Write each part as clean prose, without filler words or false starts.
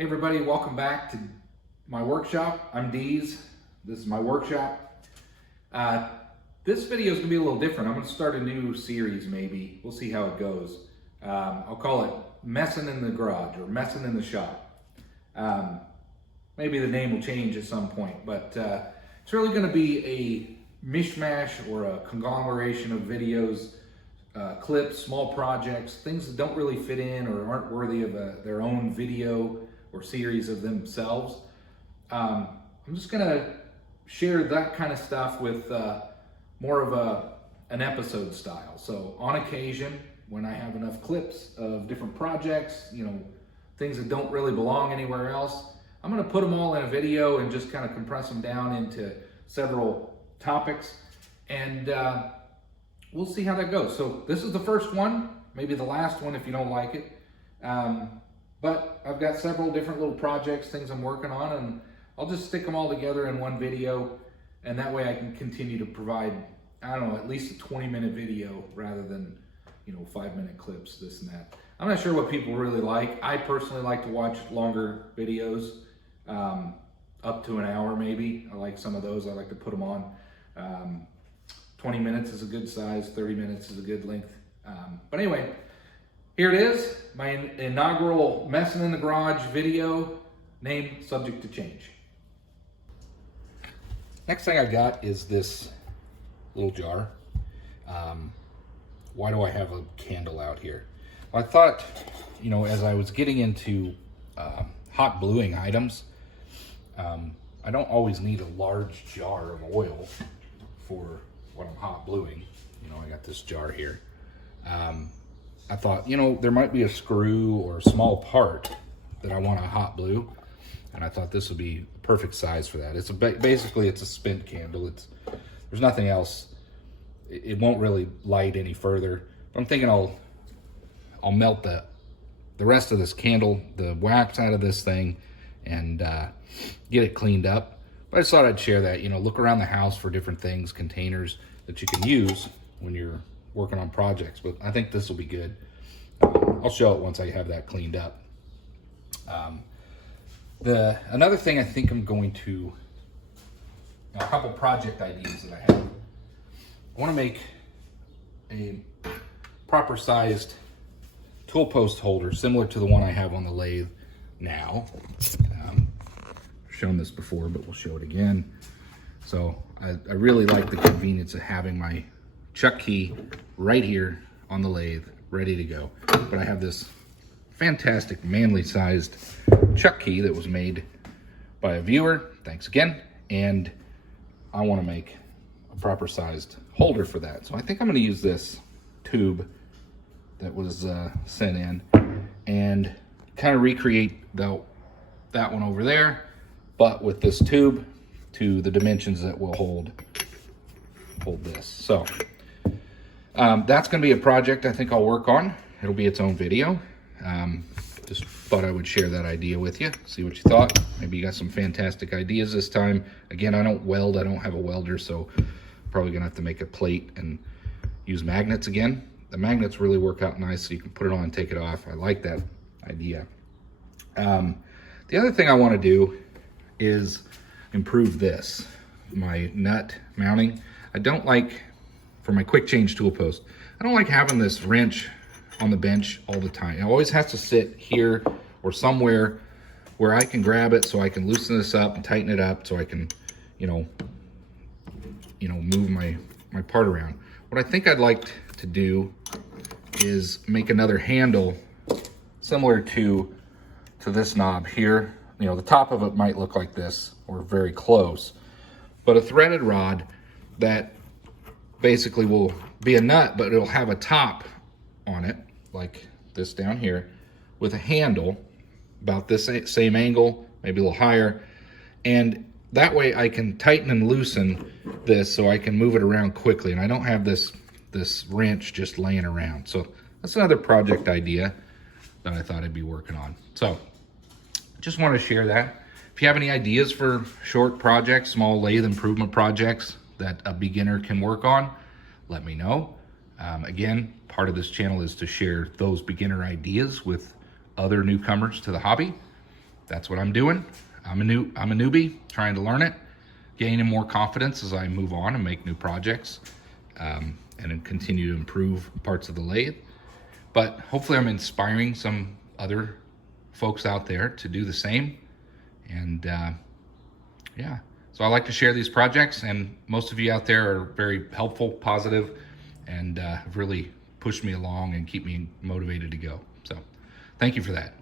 Hey everybody, welcome back to my workshop. I'm Deez. This is my workshop. This video is going to be a little different. I'm going to start a new series maybe. We'll see how it goes. I'll call it Messing in the Garage or Messing in the Shop. Maybe the name will change at some point, but it's really going to be a mishmash or a conglomeration of videos, clips, small projects, things that don't really fit in or aren't worthy of their own video or series of themselves. I'm just gonna share that kind of stuff with more of an episode style. So on occasion, when I have enough clips of different projects, things that don't really belong anywhere else, I'm gonna put them all in a video and just kind of compress them down into several topics, and we'll see how that goes. So this is the first one, maybe the last one if you don't like it. But I've got several different little projects, things I'm working on, and I'll just stick them all together in one video, and that way I can continue to provide, I don't know, at least a 20-minute video rather than, 5-minute clips, this and that. I'm not sure what people really like. I personally like to watch longer videos, up to an hour maybe. I like some of those. I like to put them on. 20 minutes is a good size, 30 minutes is a good length. But anyway, here it is, my inaugural Messing in the Garage video, name subject to change. Next thing I got is this little jar. Why do I have a candle out here? Well, I thought, as I was getting into hot bluing items, I don't always need a large jar of oil for what I'm hot bluing. I got this jar here. I thought, there might be a screw or a small part that I want to hot blue, and I thought this would be perfect size for that. It's basically it's a spent candle. There's nothing else. It won't really light any further. But I'm thinking I'll melt the rest of this candle, the wax out of this thing, and get it cleaned up. But I just thought I'd share that. Look around the house for different things, containers that you can use when you're working on projects, but I think this will be good. I'll show it once I have that cleaned up. Another thing I think I'm going to, a couple project ideas that I have. I want to make a proper sized tool post holder similar to the one I have on the lathe now. I've shown this before, but we'll show it again. So I really like the convenience of having my chuck key right here on the lathe, ready to go. But I have this fantastic manly sized chuck key that was made by a viewer, thanks again, and I want to make a proper sized holder for that. So I think I'm going to use this tube that was sent in and kind of recreate that one over there, but with this tube to the dimensions that will hold this. So that's going to be a project I think I'll work on. It'll be its own video. Just thought I would share that idea with you, see what you thought. Maybe you got some fantastic ideas this time. Again, I don't weld, I don't have a welder, so I'm probably gonna have to make a plate and use magnets again. The magnets really work out nice, so you can put it on and take it off. I like that idea. The other thing I want to do is improve this, my nut mounting. I don't like, for my quick change tool post, I don't like having this wrench on the bench all the time. It always has to sit here or somewhere where I can grab it so I can loosen this up and tighten it up so I can, move my part around. What I think I'd like to do is make another handle similar to this knob here. The top of it might look like this or very close, but a threaded rod that basically will be a nut, but it'll have a top on it like this down here with a handle about this same angle, maybe a little higher, and that way I can tighten and loosen this so I can move it around quickly, and I don't have this wrench just laying around. So that's another project idea that I thought I'd be working on. So just want to share that. If you have any ideas for short projects, small lathe improvement projects that a beginner can work on, let me know. Again, part of this channel is to share those beginner ideas with other newcomers to the hobby. that's what I'm doing. I'm a newbie trying to learn it, gaining more confidence as I move on and make new projects, and then continue to improve parts of the lathe. But hopefully I'm inspiring some other folks out there to do the same. And yeah, so I like to share these projects, and most of you out there are very helpful, positive, and have really pushed me along and keep me motivated to go. So thank you for that.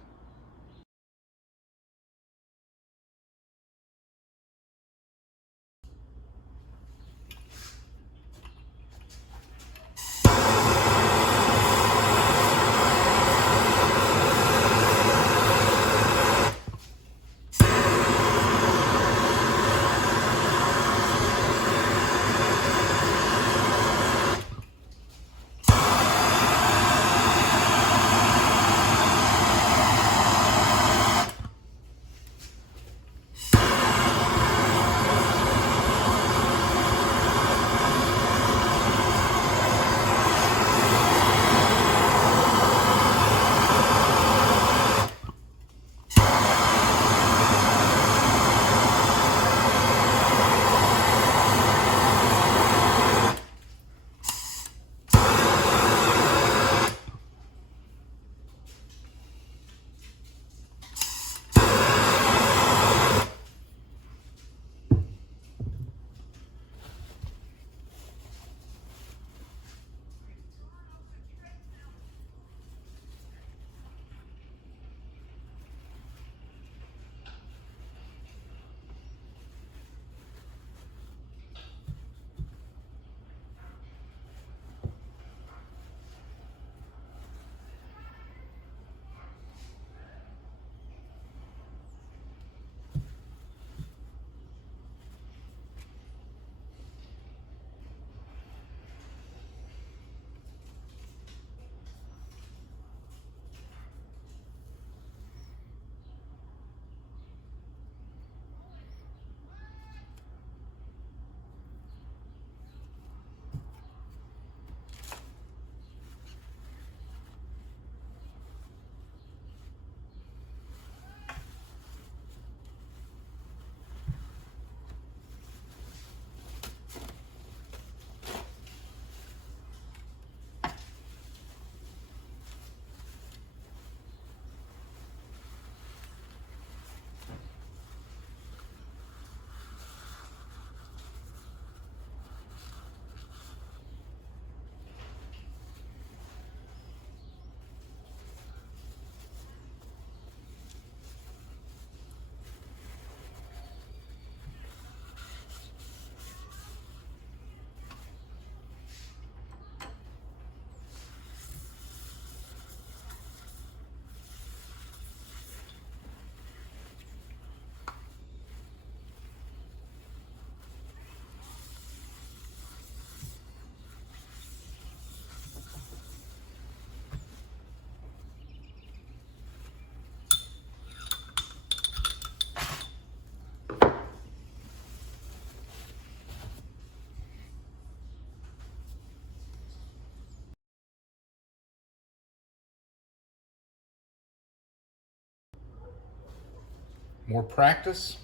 More practice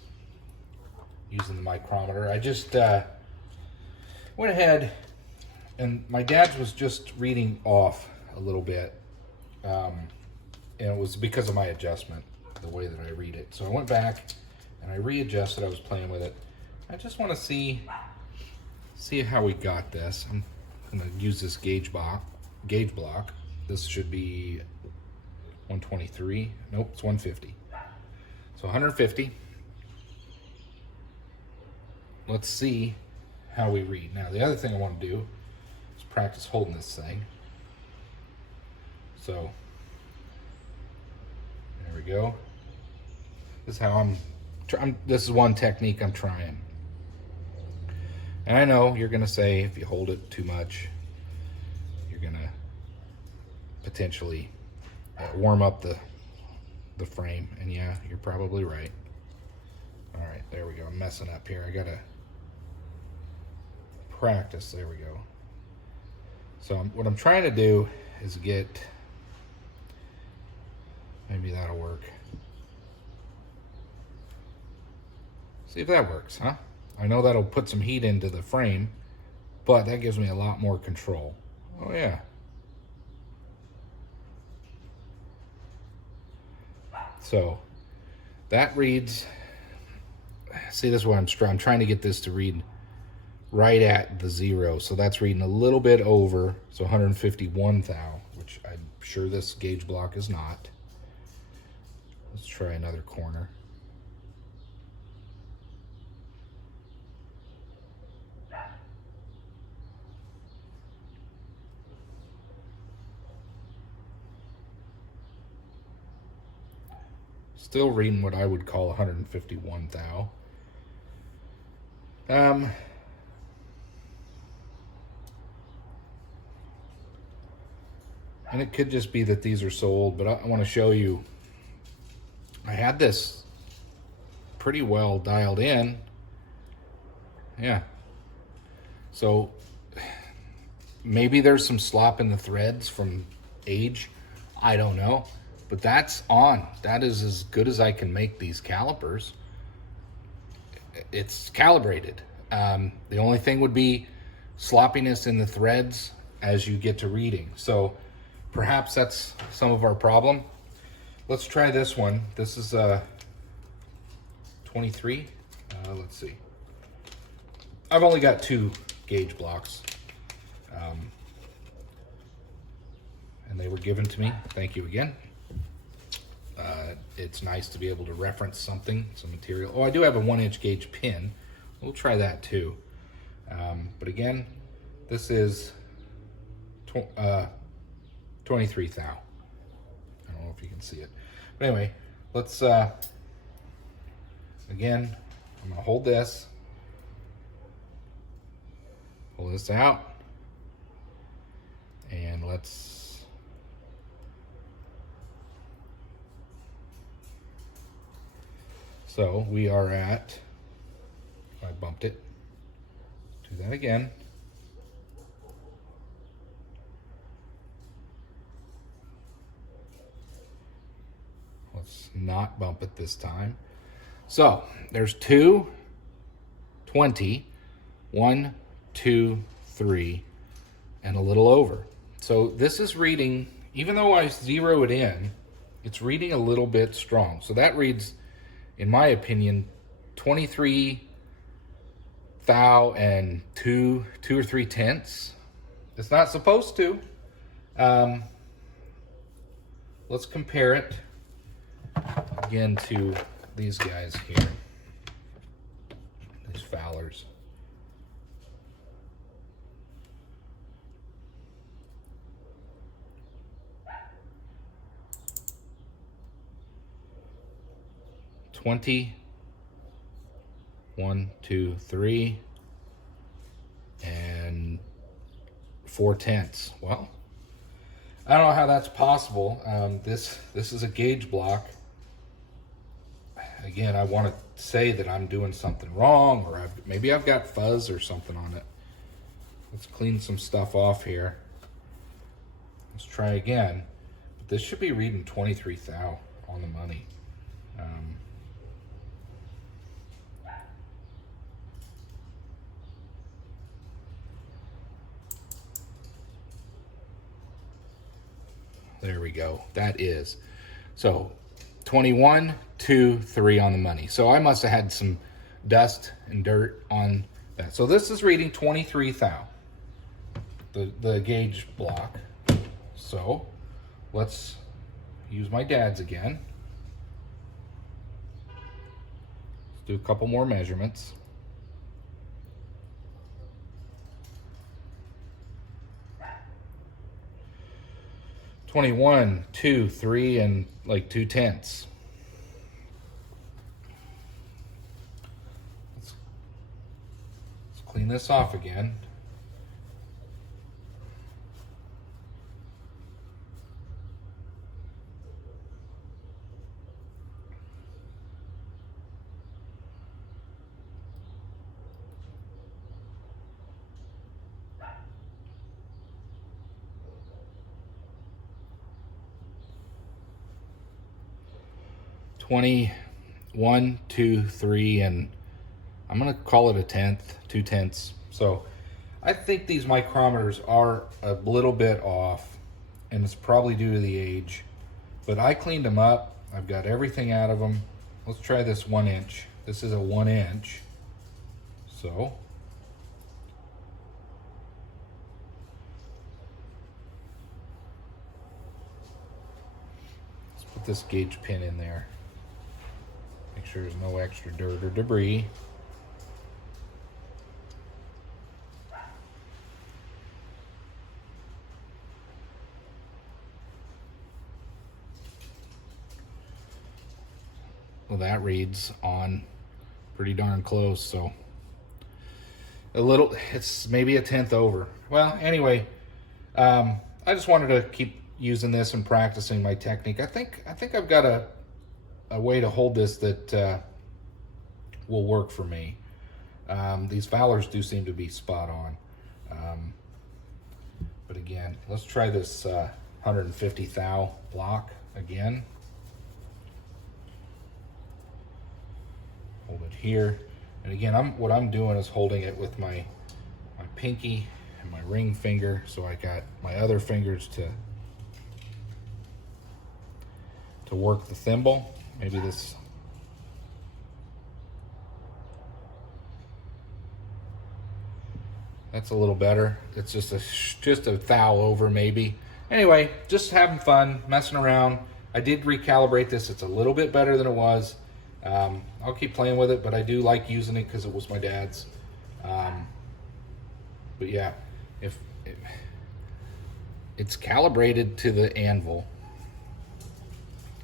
using the micrometer. I just went ahead, and my dad's was just reading off a little bit, and it was because of my adjustment, the way that I read it. So I went back and I readjusted. I was playing with it. I just want to see how we got this. I'm gonna use this gauge block. This should be 123. Nope, it's 150. So 150. Let's see how we read. Now, the other thing I want to do is practice holding this thing. So there we go. This is how this is one technique I'm trying. And I know you're gonna say if you hold it too much, you're gonna potentially warm up the frame. And yeah, you're probably right. All right, there we go. I'm messing up here. I gotta practice. There we go. So what I'm trying to do is get, maybe that'll work. See if that works, huh? I know that'll put some heat into the frame, but that gives me a lot more control. Oh yeah. So that reads, see, this is what I'm trying to get this to read right at the 0. So that's reading a little bit over, so 151 thou, which I'm sure this gauge block is not. Let's try another corner. Still reading what I would call 151 thou. And it could just be that these are so old, but I want to show you. I had this pretty well dialed in. Yeah. So maybe there's some slop in the threads from age. I don't know. But that's on. That is as good as I can make these calipers. It's calibrated. The only thing would be sloppiness in the threads as you get to reading. So perhaps that's some of our problem. Let's try this one. This is 23. Let's see. I've only got 2 gauge blocks. And they were given to me. Thank you again. It's nice to be able to reference something, some material. Oh, I do have a 1-inch gauge pin. We'll try that too. But again, this is 23 thou. I don't know if you can see it. But anyway, let's, again, I'm gonna hold this. Pull this out. And let's, so we are at, I bumped it, do that again. Let's not bump it this time. So there's 2, 20, 1, 2, 3, and a little over. So this is reading, even though I zero it in, it's reading a little bit strong. So that reads, in my opinion, 23 thou and 2 or 3 tenths. It's not supposed to. Let's compare it again to these guys here, these Fowlers. $20, 1, 2, 3, and 4 tenths. Well, I don't know how that's possible. This is a gauge block. Again, I want to say that I'm doing something wrong, or maybe I've got fuzz or something on it. Let's clean some stuff off here. Let's try again. But this should be reading 23 thou on the money. There we go. That is. So 21, 2, 3 on the money. So I must have had some dust and dirt on that. So this is reading 23 thou, the gauge block. So let's use my dad's again. Let's do a couple more measurements. $21, 2, 3, and like 2 tenths. Let's clean this off again. $21, 2, 3, and I'm gonna call it a 1/10, 2/10. So I think these micrometers are a little bit off, and it's probably due to the age, but I cleaned them up. I've got everything out of them. Let's try this 1 inch. This is a 1 inch. So let's put this gauge pin in there. Make sure there's no extra dirt or debris. Well, that reads on pretty darn close, so a little, it's maybe a 1/10 over. Well, anyway, I just wanted to keep using this and practicing my technique. I think I've got a way to hold this that will work for me. These Fowlers do seem to be spot on. But again, let's try this 150 thou block again. Hold it here, and again, what I'm doing is holding it with my pinky and my ring finger, so I got my other fingers to work the thimble. Maybe this. That's a little better. It's just a thou over maybe. Anyway, just having fun, messing around. I did recalibrate this. It's a little bit better than it was. I'll keep playing with it, but I do like using it because it was my dad's. But yeah, if it's calibrated to the anvil,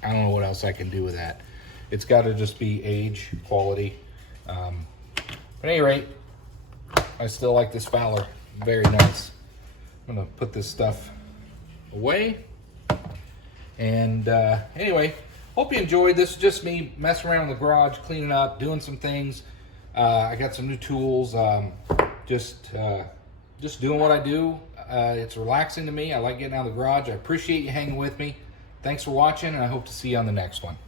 I don't know what else I can do with that. It's got to just be age, quality. But at any rate, I still like this Fowler. Very nice. I'm gonna put this stuff away. And anyway, hope you enjoyed this. Just me messing around in the garage, cleaning up, doing some things. I got some new tools. Just doing what I do. It's relaxing to me. I like getting out of the garage. I appreciate you hanging with me. Thanks for watching, and I hope to see you on the next one.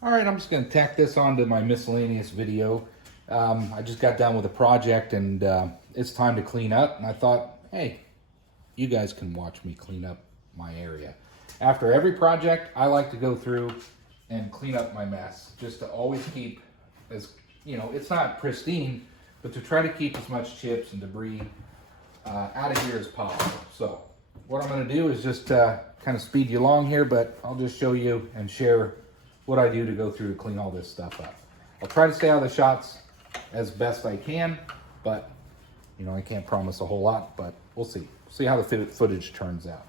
All right, I'm just going to tack this onto my miscellaneous video. I just got done with a project, and it's time to clean up. And I thought, hey, you guys can watch me clean up my area. After every project, I like to go through and clean up my mess, just to always keep, as you know, it's not pristine, but to try to keep as much chips and debris out of here as possible. So what I'm going to do is just kind of speed you along here, but I'll just show you and share what I do to go through to clean all this stuff up. I'll try to stay out of the shots as best I can, but you know, I can't promise a whole lot, but we'll see. See how the footage turns out.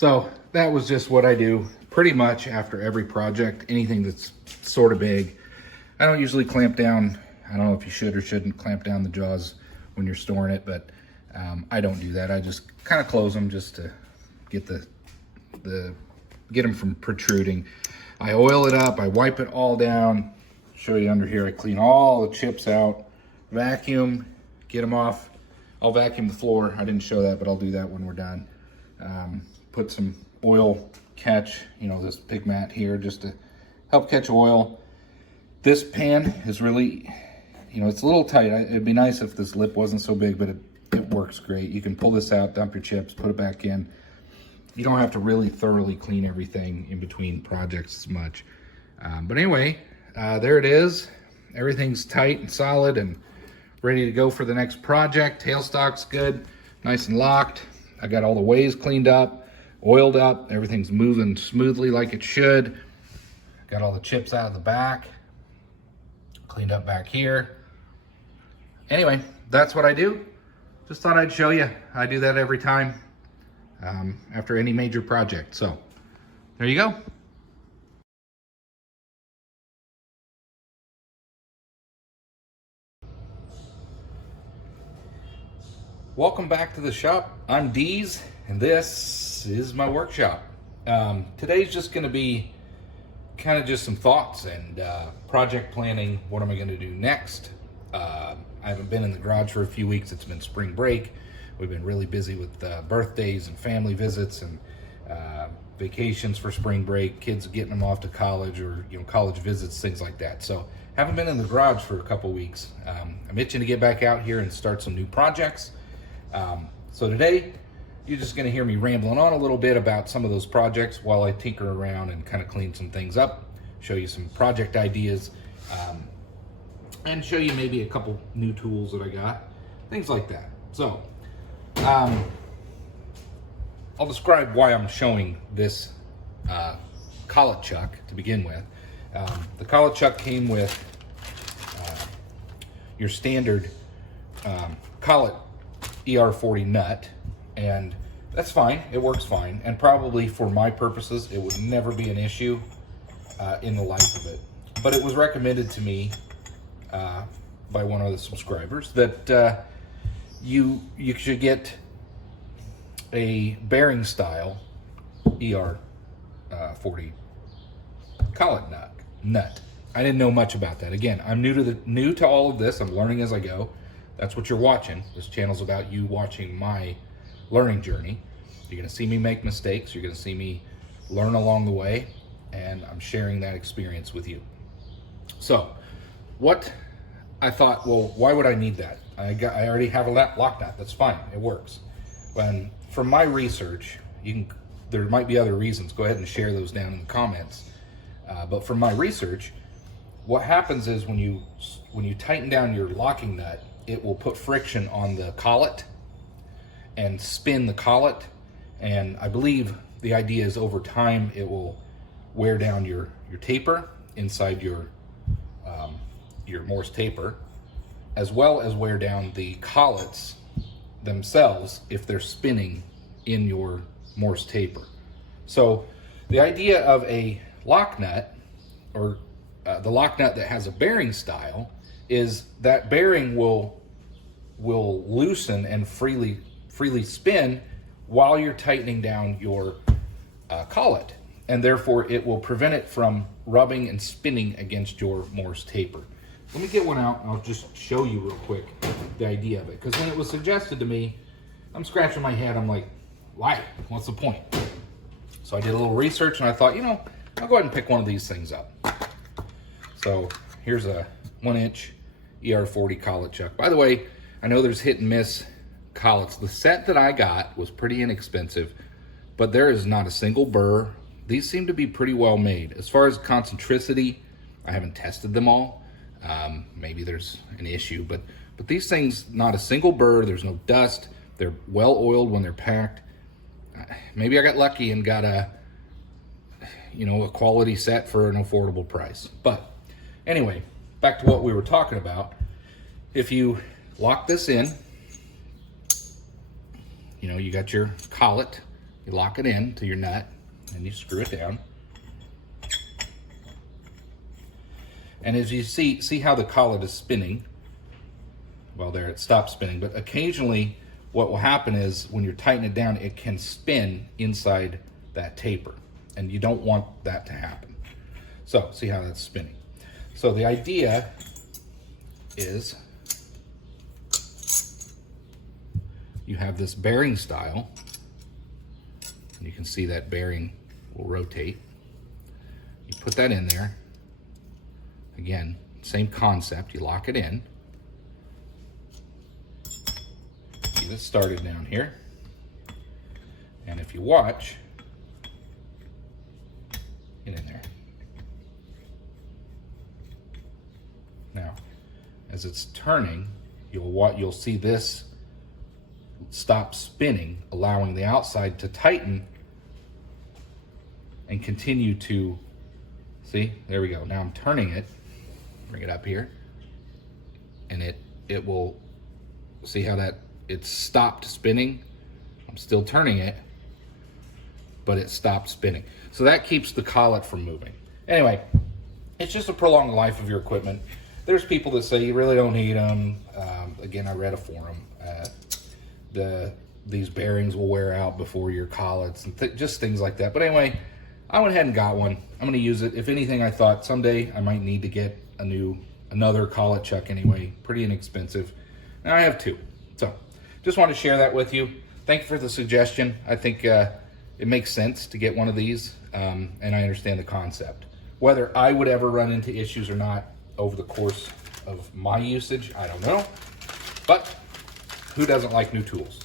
So that was just what I do pretty much after every project, anything that's sort of big. I don't usually clamp down. I don't know if you should or shouldn't clamp down the jaws when you're storing it, but I don't do that. I just kind of close them just to get get them from protruding. I oil it up, I wipe it all down. Show you under here, I clean all the chips out, vacuum, get them off. I'll vacuum the floor. I didn't show that, but I'll do that when we're done. Put some oil catch, this pig mat here just to help catch oil. This pan is really, it's a little tight. It'd be nice if this lip wasn't so big, but it works great. You can pull this out, dump your chips, put it back in. You don't have to really thoroughly clean everything in between projects as much. But anyway, there it is. Everything's tight and solid and ready to go for the next project. Tailstock's good, nice and locked. I got all the ways cleaned up, oiled up. Everything's moving smoothly like it should. Got all the chips out of the back, cleaned up back here. Anyway, that's what I do. Just thought I'd show you. I do that every time after any major project. So there you go. Welcome back to the shop. I'm Deez, and this is my workshop. Today's just going to be kind of just some thoughts and project planning. What am I going to do next? I haven't been in the garage for a few weeks. It's been spring break. We've been really busy with birthdays and family visits and vacations for spring break, kids getting them off to college or college visits, things like that. So haven't been in the garage for a couple weeks. I'm itching to get back out here and start some new projects. So today you're just going to hear me rambling on a little bit about some of those projects while I tinker around and kind of clean some things up, show you some project ideas, and show you maybe a couple new tools that I got, things like that. So I'll describe why I'm showing this collet chuck to begin with. The collet chuck came with your standard collet ER40 nut, and that's fine. It works fine, and probably for my purposes it would never be an issue in the life of it. But it was recommended to me by one of the subscribers that you should get a bearing style ER40 collet nut. I didn't know much about that. Again, I'm new to all of this. I'm learning as I go. That's what you're watching. This channel's about you watching my learning journey. You're gonna see me make mistakes. You're gonna see me learn along the way, and I'm sharing that experience with you. So what I thought, well, why would I need that? I already have a lock nut. That's fine. It works. When from my research, there might be other reasons. Go ahead and share those down in the comments. But from my research, what happens is when you tighten down your locking nut, it will put friction on the collet and spin the collet. And I believe the idea is over time it will wear down your taper inside your Morse taper, as well as wear down the collets themselves if they're spinning in your Morse taper. So the idea of a lock nut, or the lock nut that has a bearing style, is that bearing will loosen and freely spin while you're tightening down your collet, and therefore it will prevent it from rubbing and spinning against your Morse taper. Let me get one out and I'll just show you real quick the idea of it, because when it was suggested to me, I'm scratching my head. I'm like, why? What's the point? So I did a little research and I thought, I'll go ahead and pick one of these things up. So here's a 1-inch ER40 collet chuck. By the way, I know there's hit and miss collets. The set that I got was pretty inexpensive, but there is not a single burr. These seem to be pretty well made. As far as concentricity, I haven't tested them all. Maybe there's an issue, but these things, not a single burr. There's no dust. They're well oiled when they're packed. Maybe I got lucky and got a quality set for an affordable price. But anyway, back to what we were talking about. If you lock this in, you got your collet You lock it in to your nut and you screw it down. And as you see how the collet is spinning. Well, there, it stopped spinning, but occasionally what will happen is when you're tightening it down, it can spin inside that taper, and you don't want that to happen. So see how that's spinning. So the idea is you have this bearing style, and you can see that bearing will rotate. You put that in there. Again, same concept, you lock it in. Get it started down here. And if you watch, get in there. Now, as it's turning, you'll see this stop spinning, allowing the outside to tighten and continue to, see, there we go. Now I'm turning it, bring it up here, and it will, see how that, it's stopped spinning. I'm still turning it, but it stopped spinning. So that keeps the collet from moving. Anyway, it's just to prolong the life of your equipment. There's people that say you really don't need them. Again, I read a forum. These bearings will wear out before your collets and just things like that. But anyway, I went ahead and got one. I'm going to use it. If anything, I thought someday I might need to get another collet chuck anyway. Pretty inexpensive. Now I have two. So just want to share that with you. Thank you for the suggestion. I think it makes sense to get one of these, and I understand the concept. Whether I would ever run into issues or not over the course of my usage, I don't know. But who doesn't like new tools?